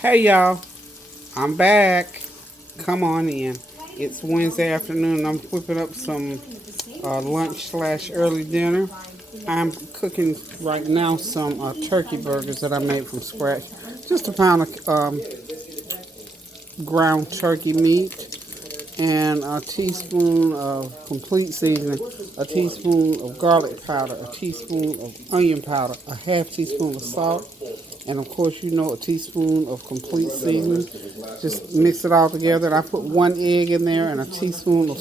Hey y'all, I'm back. Come on in. It's Wednesday afternoon. I'm whipping up some lunch slash early dinner. I'm cooking right now some turkey burgers that I made from scratch. Just a pound of ground turkey meat and a teaspoon of complete seasoning, a teaspoon of garlic powder, a teaspoon of onion powder, a half teaspoon of salt, and of course, you know, a teaspoon of complete seasoning. Just mix it all together. And I put one egg in there and a teaspoon of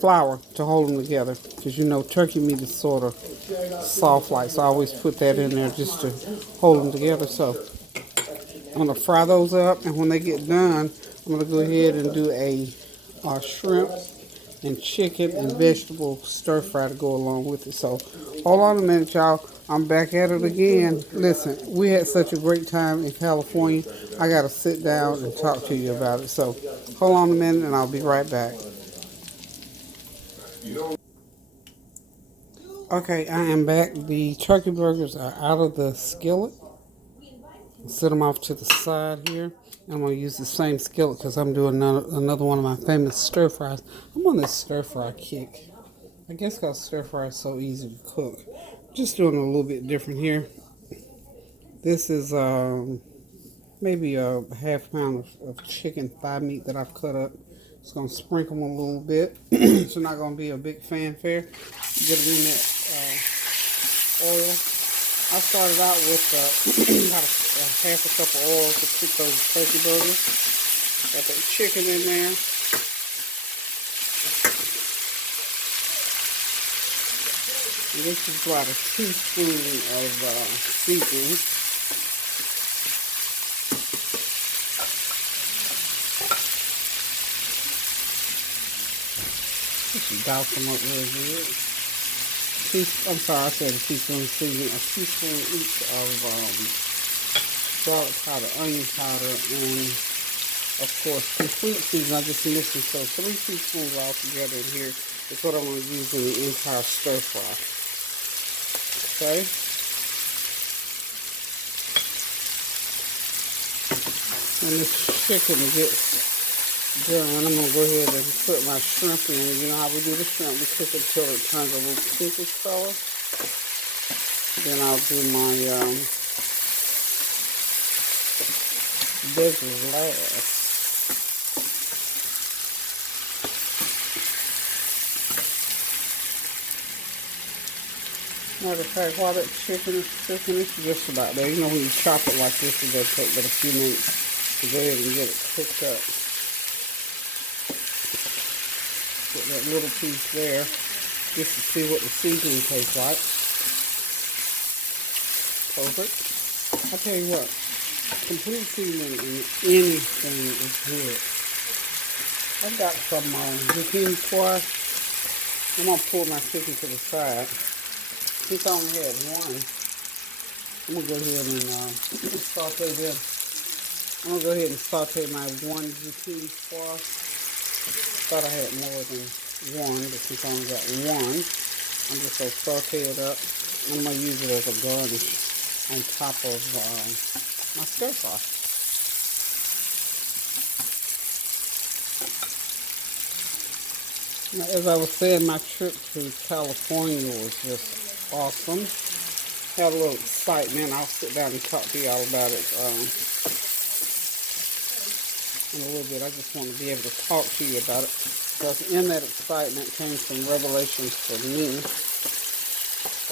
flour to hold them together. Because you know, turkey meat is sort of soft like, so I always put that in there just to hold them together. So I'm going to fry those up, and when they get done, I'm going to go ahead and do a shrimp and chicken and vegetable stir fry to go along with it. So hold on a minute, y'all. I'm back at it again. Listen, we had such a great time in California. I got to sit down and talk to you about it. So hold on a minute, and I'll be right back. Okay, I am back. The turkey burgers are out of the skillet. Set them off to the side here. I'm going to use the same skillet because I'm doing another one of my famous stir fries. I'm on this stir fry kick. I guess because stir fry is so easy to cook. Just doing a little bit different here. This is maybe a half pound of chicken thigh meat that I've cut up. Just going to sprinkle them a little bit. It's not going to be a big fanfare. Get them in that oil. I started out with about a half a cup of oil to cook those turkey burgers. Got the chicken in there. And this is about a teaspoon of seasoning. Just douse them up real good. I'm sorry, I said a teaspoon of seasoning. A teaspoon each of garlic powder, onion powder, and of course complete seasoning. I just mixed them, so 3 teaspoons all together in here is what I'm going to use in the entire stir fry. Okay. When this chicken gets done, I'm going to go ahead and put my shrimp in. You know how we do the shrimp. We cook it until it turns a little pinkish color. Then I'll do my veggie last. Matter of fact, while that chicken is cooking, it's just about there. You know, when you chop it like this, it does take but a few minutes to go ahead and get it cooked up. Put that little piece there just to see what the seasoning tastes like. Perfect. I tell you what, complete seasoning in anything is good. I got some zucchini squash. I'm going to pull my chicken to the side. Since I only had one, I'm going to go ahead and saute them. I'm going to go ahead and saute my one zucchini squash. Thought I had more than one, but since I only got one, I'm just going to saute it up. I'm going to use it as a garnish on top of my stir fry. Now, as I was saying, my trip to California was just awesome. Had a little excitement. I'll sit down and talk to y'all about it in a little bit. I just want to be able to talk to you about it, because in that excitement came some revelations for me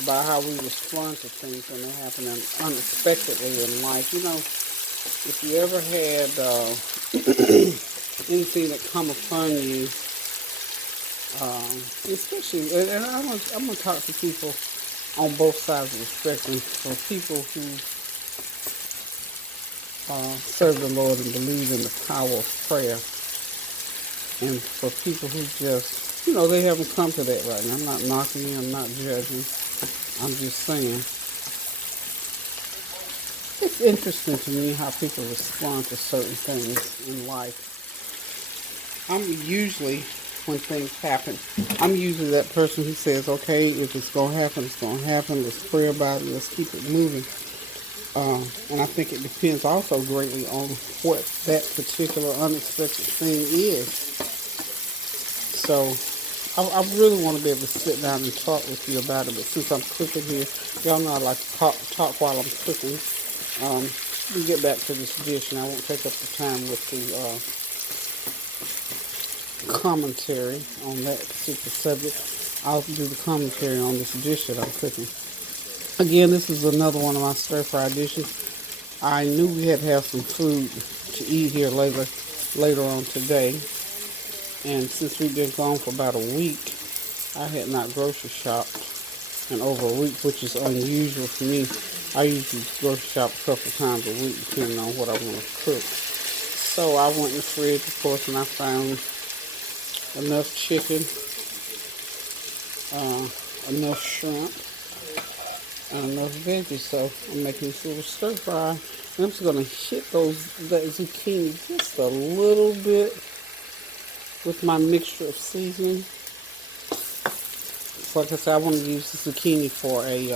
about how we respond to things when they happen unexpectedly in life. You know, if you ever had anything that come upon you, especially, and I'm going to talk to people on both sides of the spectrum. For people who serve the Lord and believe in the power of prayer, and for people who just, you know, they haven't come to that right now. I'm not knocking you, I'm not judging. I'm just saying, it's interesting to me how people respond to certain things in life. I'm usually, when things happen, I'm usually that person who says, okay, if it's going to happen, it's going to happen. Let's pray about it. Let's keep it moving. And I think it depends also greatly on what that particular unexpected thing is. So I really want to be able to sit down and talk with you about it, but since I'm cooking here, y'all know I like to talk while I'm cooking. We get back to this dish, and I won't take up the time with the commentary on that particular subject. I'll do the commentary on this dish that I'm cooking. Again, this is another one of my stir-fry dishes. I knew we had to have some food to eat here later on today. And since we've been gone for about a week, I had not grocery shopped in over a week, which is unusual for me. I usually grocery shop a couple times a week, depending on what I want to cook. So I went in the fridge, of course, and I found enough chicken, enough shrimp, and enough veggies. So I'm making this little stir fry. And I'm just going to hit that zucchini just a little bit with my mixture of seasoning. So like I said, I want to use the zucchini for a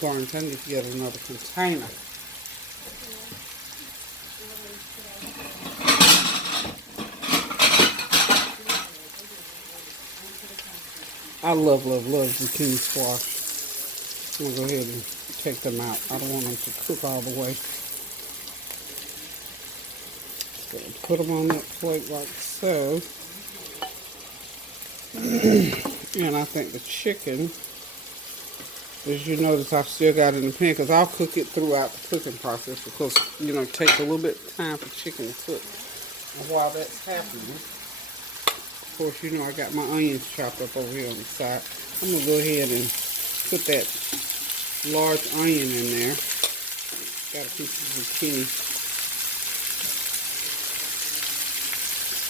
garnish. I need to get another container. I love zucchini squash. I'm going to go ahead and take them out. I don't want them to cook all the way. So put them on that plate like so. And I think the chicken, as you notice, I've still got it in the pan because I'll cook it throughout the cooking process because, it takes a little bit of time for chicken to cook. And while that's happening, of course, I got my onions chopped up over here on the side. I'm going to go ahead and put that large onion in there. Got a piece of zucchini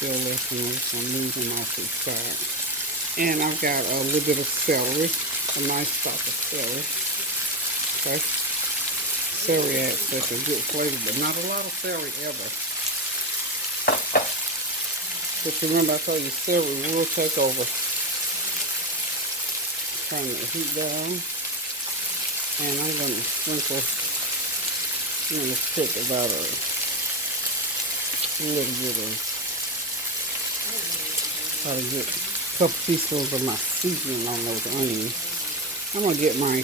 still left, so I'm moving them off to the side. And I've got a little bit of celery, a nice stalk of celery. Okay. Celery adds such a good flavor, but not a lot of celery ever. But remember, I told you celery will take over. Turn the heat down. And I'm going to sprinkle, put about a little bit of, couple teaspoons of my seasoning on those onions. I'm going to get my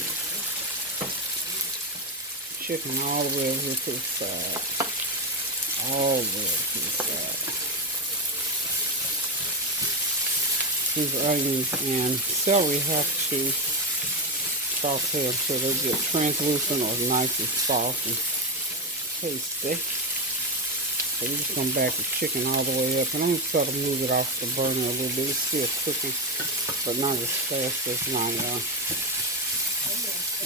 chicken all the way over here to the side. All the way to the side. These onions and celery have to saute until they get translucent or nice and soft and tasty. So we're just going to back the chicken all the way up. And I'm going to try to move it off the burner a little bit. It's still cooking, but not as fast as my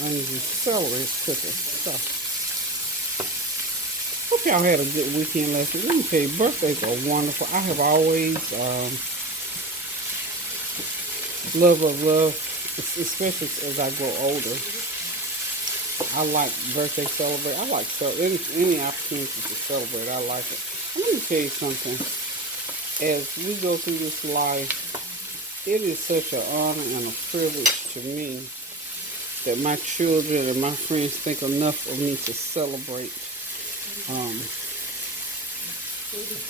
onions and celery is cooking. So, hope y'all had a good weekend last week. Let me tell you, birthdays are wonderful. I have always love, especially as I grow older. I like birthday celebrate. I like any opportunity to celebrate. I like it. And let me tell you something. As we go through this life, it is such an honor and a privilege to me that my children and my friends think enough of me to celebrate.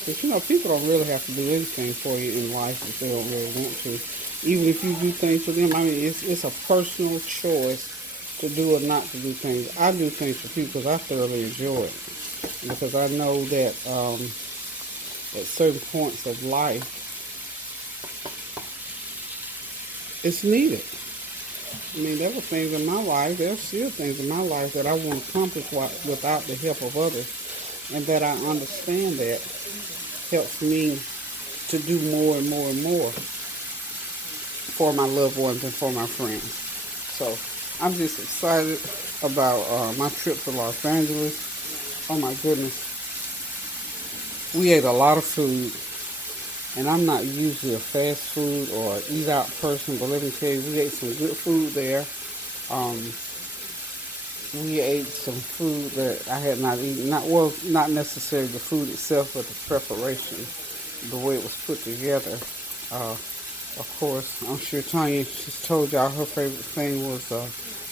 Because people don't really have to do anything for you in life if they don't really want to. Even if you do things for them, it's a personal choice to do or not to do things. I do things for people because I thoroughly enjoy it. Because I know that at certain points of life, it's needed. There were things in my life, there are still things in my life that I won't accomplish without the help of others. And that I understand that helps me to do more and more and more for my loved ones and for my friends. So I'm just excited about my trip to Los Angeles. Oh my goodness. We ate a lot of food. And I'm not usually a fast food or eat out person, but let me tell you, we ate some good food there. We ate some food that I had not eaten. Not necessarily the food itself, but the preparation, the way it was put together. Of course, I'm sure Tanya just told y'all her favorite thing was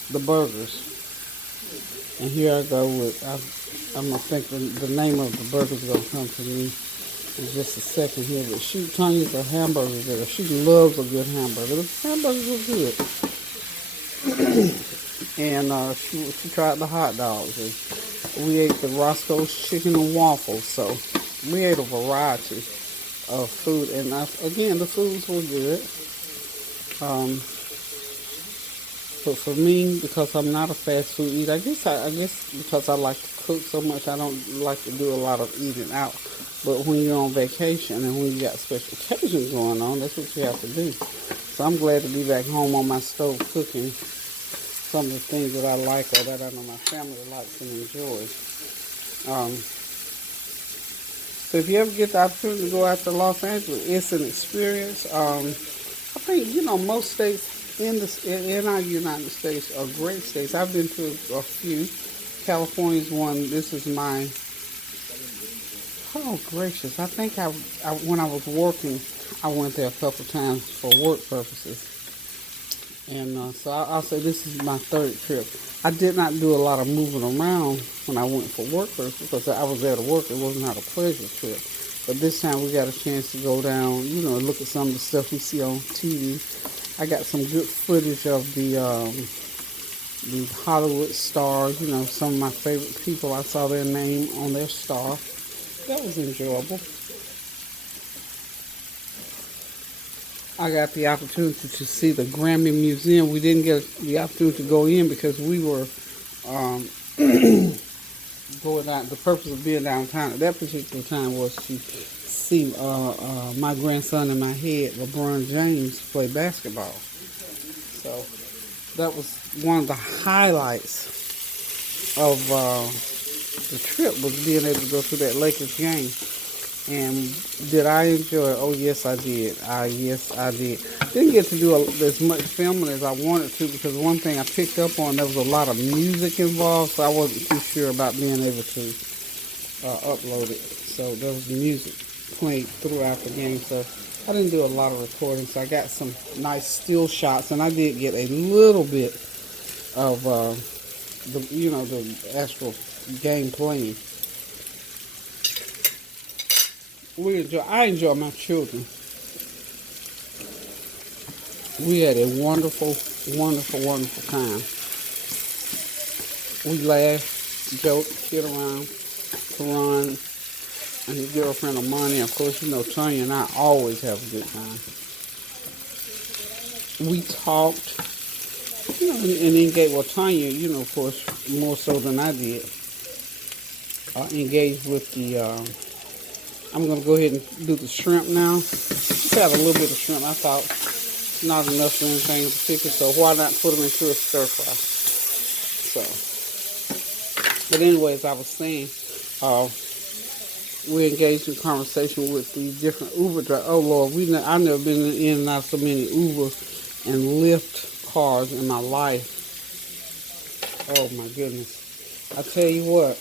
the burgers. And here I go with, I'm going to think the name of the burger is going to come to me in just a second here. But Tanya's a hamburger girl. She loves a good hamburger. The hamburgers were good. And she tried the hot dogs. And we ate the Roscoe's chicken and waffles. So we ate a variety of food. And again, the foods were good. But for me, because I'm not a fast food eater, I guess because I like to cook so much, I don't like to do a lot of eating out. But when you're on vacation and when you got special occasions going on, that's what you have to do. So I'm glad to be back home on my stove cooking some of the things that I like or that I know my family likes and enjoys. So if you ever get the opportunity to go out to Los Angeles, it's an experience. I think, most states in our United States are great states. I've been to a few. California's one. This is my, oh gracious, I think when I was working, I went there a couple times for work purposes. And so I'll say this is my third trip. I did not do a lot of moving around when I went for work purposes because I was there to work. It was not a pleasure trip. But this time we got a chance to go down, and look at some of the stuff we see on TV. I got some good footage of the Hollywood stars, some of my favorite people. I saw their name on their star. That was enjoyable. I got the opportunity to see the Grammy Museum. We didn't get the opportunity to go in because we were going out. The purpose of being downtown at that particular time was to see my grandson in my head, LeBron James, play basketball. So that was one of the highlights of the trip, was being able to go to that Lakers game. And did I enjoy it? Oh, yes, I did. Yes, I did. Didn't get to do as much filming as I wanted to because one thing I picked up on, there was a lot of music involved, so I wasn't too sure about being able to upload it. So there was music played throughout the game, so I didn't do a lot of recording. So I got some nice still shots, and I did get a little bit of the actual game playing. I enjoy my children. We had a wonderful, wonderful, wonderful time. We laughed, joked, kid around. Karan and his girlfriend Amani. Of course, Tanya and I always have a good time. We talked, and engaged. Well, Tanya, of course, more so than I did, engaged with the. I'm going to go ahead and do the shrimp now. Just have a little bit of shrimp. I thought not enough for anything in particular, so why not put them into a stir fry? So, but anyways, I was saying, we engaged in conversation with the different Uber drivers. Oh Lord, I've never been in and out so many Uber and Lyft cars in my life. Oh my goodness. I tell you what,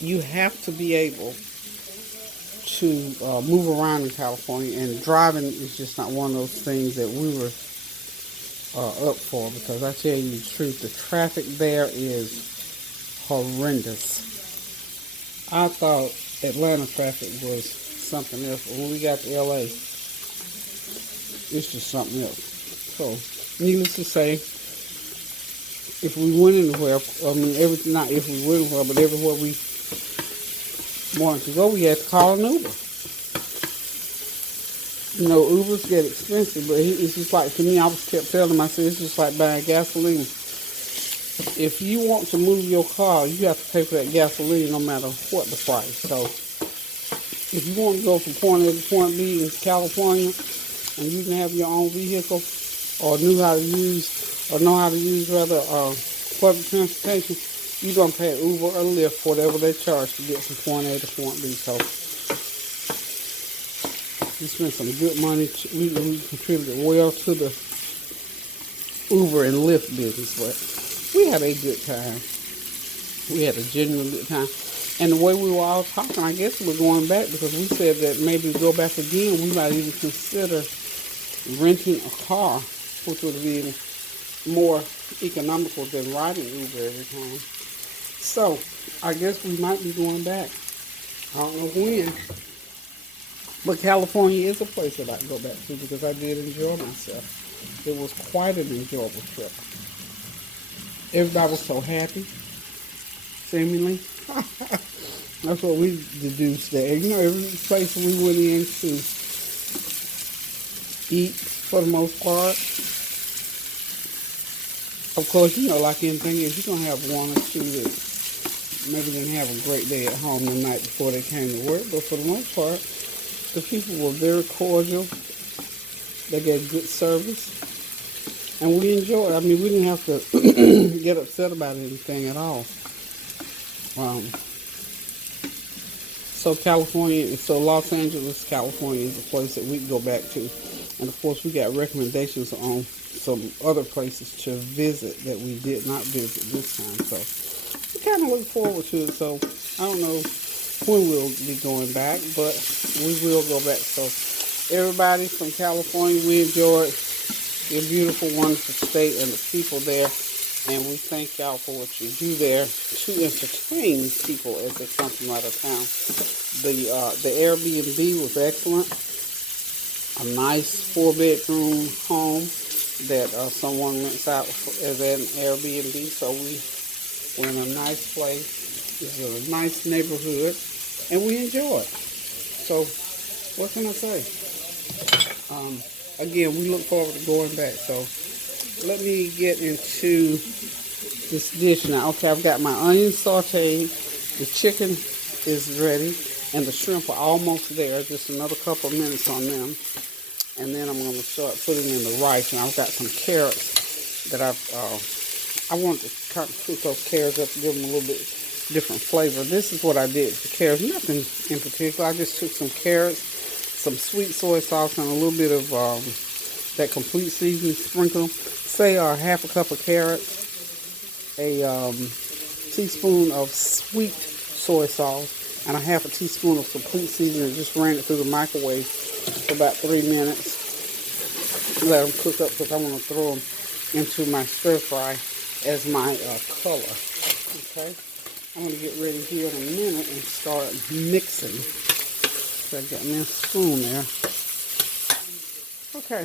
you have to be able to move around in California, and driving is just not one of those things that we were up for, because I tell you the truth, the traffic there is horrendous. I thought Atlanta traffic was something else, but when we got to LA, it's just something else. So, needless to say, if we went anywhere, not if we went anywhere, but everywhere we wanted to go, we had to call an Uber. Ubers get expensive, but it's just like, to me, I kept telling myself, it's just like buying gasoline. If you want to move your car, you have to pay for that gasoline no matter what the price. So, if you want to go from point A to point B in California, and you can have your own vehicle, or know how to use public transportation, you're going to pay Uber or Lyft, whatever they charge to get from point A to point B. So, we spent some good money. We contributed well to the Uber and Lyft business, but we had a good time. We had a genuine good time. And the way we were all talking, I guess we're going back, because we said that maybe go back again, we might even consider renting a car, which would be more economical than riding Uber every time. So, I guess we might be going back. I don't know when. But California is a place that I can go back to because I did enjoy myself. It was quite an enjoyable trip. Everybody was so happy, seemingly. That's what we deduced there. You know, every place we went in to eat, for the most part, of course, you know, like anything else, you're going to have one or two that maybe didn't have a great day at home the night before they came to work. But for the most part, the people were very cordial. They gave good service. And we enjoyed it. I mean, we didn't have to get upset about anything at all. So Los Angeles, California is a place that we can go back to. And of course, we got recommendations on some other places to visit that we did not visit this time. So we kind of look forward to it. So I don't know when we'll be going back, but we will go back. So everybody from California, we enjoyed your beautiful, wonderful state and the people there. And we thank y'all for what you do there to entertain people as they come from out of town. The Airbnb was excellent. A nice 4-bedroom home that someone rents out as an Airbnb. So we're in a nice place. It's a nice neighborhood, and we enjoy it. So what can I say? Again, we look forward to going back. So let me get into this dish now. Okay, I've got my onions sauteed. The chicken is ready, and the shrimp are almost there. Just another couple of minutes on them. And then I'm going to start putting in the rice. And I've got some carrots that I want to kind of cook those carrots up to give them a little bit different flavor. This is what I did with the carrots. Nothing in particular. I just took some carrots, some sweet soy sauce, and a little bit of that complete seasoning sprinkle. Say half a cup of carrots, a teaspoon of sweet soy sauce, and a half a teaspoon of complete seasoning. Just ran it through the microwave for about 3 minutes. Let them cook up because I want to throw them into my stir fry as my color. Okay, I'm going to get ready here in a minute and start mixing. So I got me a spoon there. Okay,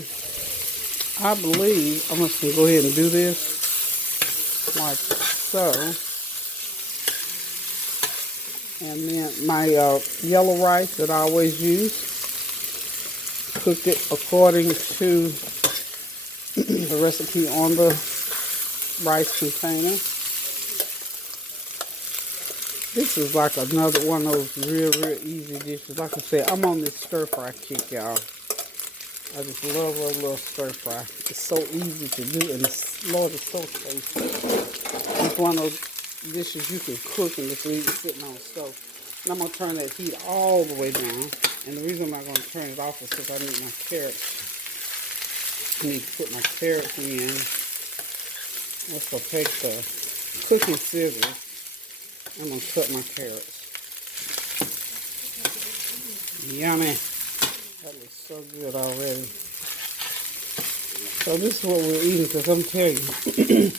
I believe I'm just going to go ahead and do this like so. And then my yellow rice that I always use, cooked it according to the recipe on the rice container. This is like another one of those real easy dishes. Like I said, I'm on this stir fry kick, y'all. I just love stir fry. It's so easy to do, and Lord, it's so tasty. It's one of those dishes you can cook and just leave it sitting on the stove. And I'm going to turn that heat all the way down. And the reason I'm not going to turn it off is because I need my carrots. I need to put my carrots in. Let's go take the cooking scissors. I'm going to cut my carrots. Yummy. That looks so good already. So this is what we're eating, because I'm telling you,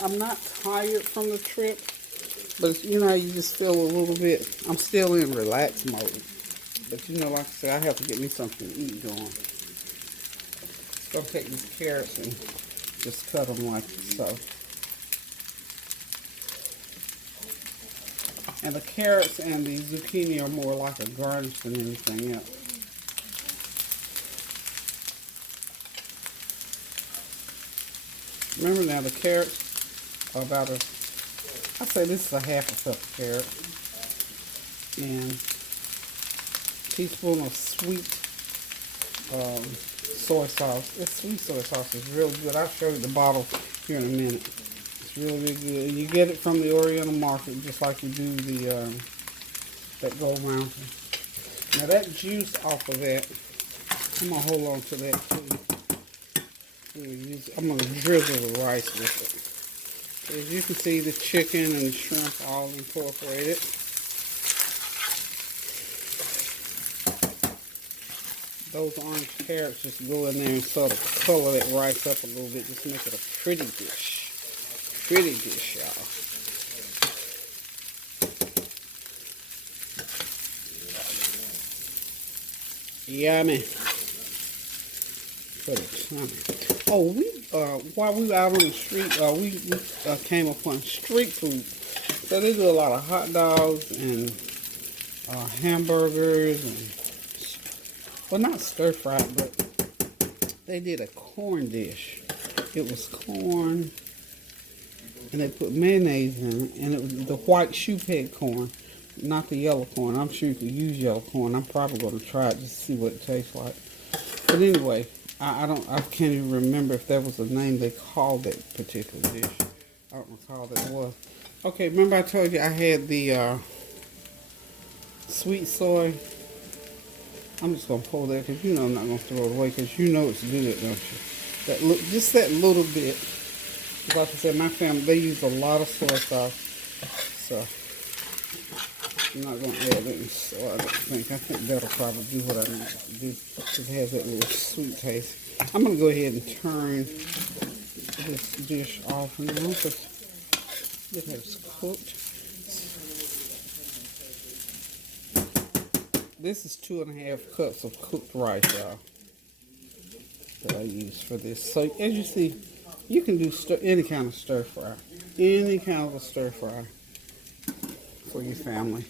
I'm not tired from the trip, but you know, you just feel a little bit, I'm still in relax mode. But you know, like I said, I have to get me something to eat going. So I'll take these carrots and just cut them like so. And the carrots and the zucchini are more like a garnish than anything else. Remember now, the carrots are about I'd say this is a half a cup of carrots. And a teaspoon of sweet soy sauce. This sweet soy sauce is real good. I'll show you the bottle here in a minute. It's really good. You get it from the Oriental Market, just like you do the that Gold Mountain. Now that juice off of that, I'm gonna hold on to that too. I'm gonna drizzle the rice with it. So as you can see, the chicken and the shrimp all incorporated. Those orange carrots just go in there and sort of color that rice up a little bit. Just make it a pretty dish. Pretty dish, y'all. Yummy. For the tummy. Oh, while we were out on the street, we came upon street food. So they do a lot of hot dogs and hamburgers and, well, not stir fried, but they did a corn dish. It was corn, and they put mayonnaise in it, and it was the white shoe peg corn, not the yellow corn. I'm sure you could use yellow corn. I'm probably going to try it just to see what it tastes like. But anyway, I can't even remember if there was a name they called that particular dish. I don't recall that it was. Okay, remember I told you I had the sweet soy. I'm just gonna pull that because you know I'm not gonna throw it away because you know it's good, don't you? Just that little bit. Like I said, my family they use a lot of soy sauce, so I'm not gonna add any soy. I think that'll probably do what I need to do because it has that little sweet taste. I'm gonna go ahead and turn this dish off now because it has cooked. This is 2.5 cups of cooked rice, y'all, that I use for this. So as you see, you can do any kind of stir fry, any kind of a stir fry for your family.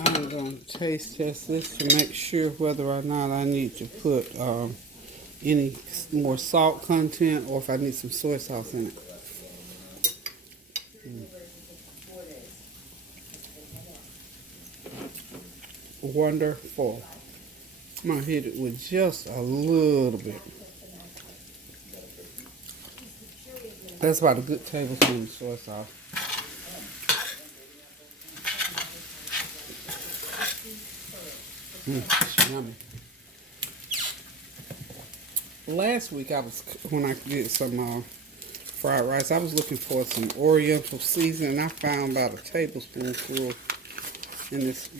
I'm going to taste test this to make sure whether or not I need to put any more salt content or if I need some soy sauce in it. Wonderful. I'm going to hit it with just a little bit. That's about a good tablespoon of soy sauce. It's yummy. Last week when I did some fried rice, I was looking for some Oriental seasoning. I found about a tablespoonful in this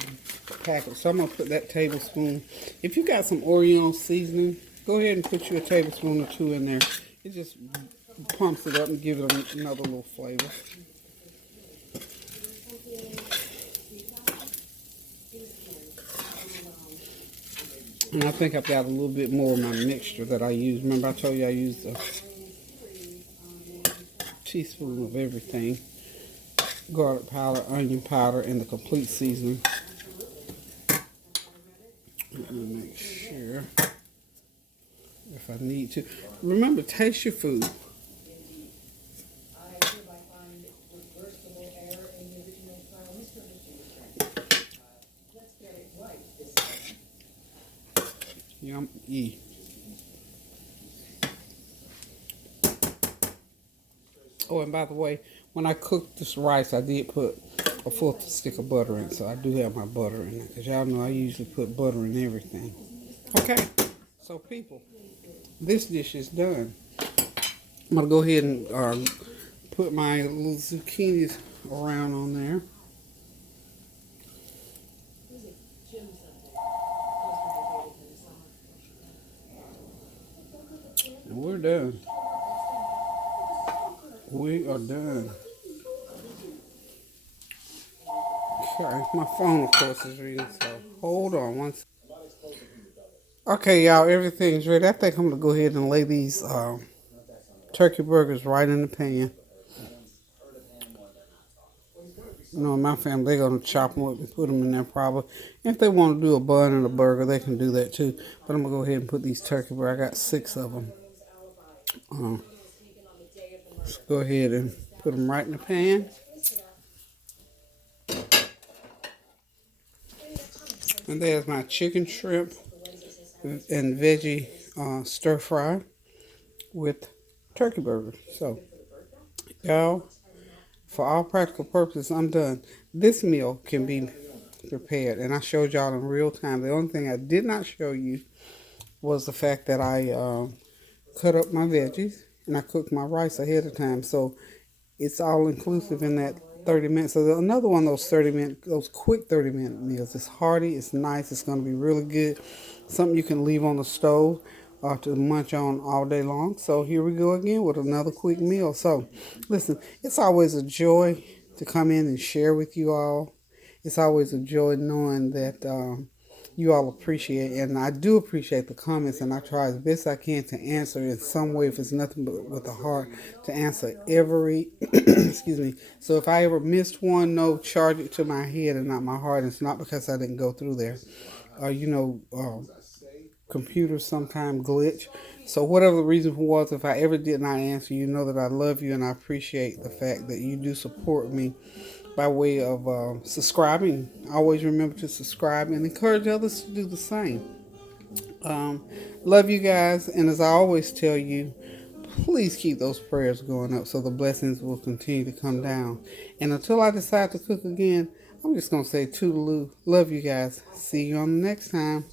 packet. So I'm going to put that tablespoon. If you got some Oriental seasoning, go ahead and put you a tablespoon or two in there. It just pumps it up and gives it another little flavor. And I think I've got a little bit more of my mixture that I use. Remember I told you I used a teaspoon of everything. Garlic powder, onion powder, and the complete seasoning. Let me make sure if I need to. Remember, taste your food. Yum-y. Oh, and by the way, when I cooked this rice, I did put a full stick of butter in, so I do have my butter in it, because y'all know I usually put butter in everything. Okay, so people, this dish is done. I'm going to go ahead and put my little zucchinis around on there. And we're done. We are done. Okay, my phone, of course, is reading, so hold on one second. Okay, y'all, everything's ready. I think I'm going to go ahead and lay these turkey burgers right in the pan. You know, my family, they're going to chop them up and put them in there probably. If they want to do a bun and a burger, they can do that too. But I'm going to go ahead and put these turkey burgers. I got 6 of them. Let's go ahead and put them right in the pan. And there's my chicken, shrimp, and veggie stir fry with turkey burgers. So, y'all, for all practical purposes, I'm done. This meal can be prepared, and I showed y'all in real time. The only thing I did not show you was the fact that I cut up my veggies and I cooked my rice ahead of time. So it's all inclusive in that 30 minutes. So another one of those quick 30-minute meals. It's hearty, it's nice, it's going to be really good. Something you can leave on the stove to munch on all day long. So here we go again with another quick meal. So listen, it's always a joy to come in and share with you all. It's always a joy knowing that you all appreciate. And I do appreciate the comments, and I try as best I can to answer in some way, if it's nothing but with the heart, to answer every, excuse me. So if I ever missed one, no, charge it to my head and not my heart. It's not because I didn't go through there. Computers sometimes glitch. So whatever the reason was, if I ever did not answer, you know that I love you and I appreciate the fact that you do support me by way of subscribing. Always remember to subscribe and encourage others to do the same. Um, Love you guys, and as I always tell you, please keep those prayers going up so the blessings will continue to come down. And until I decide to cook again, I'm just going to say toodaloo. Love you guys. See you on the next time.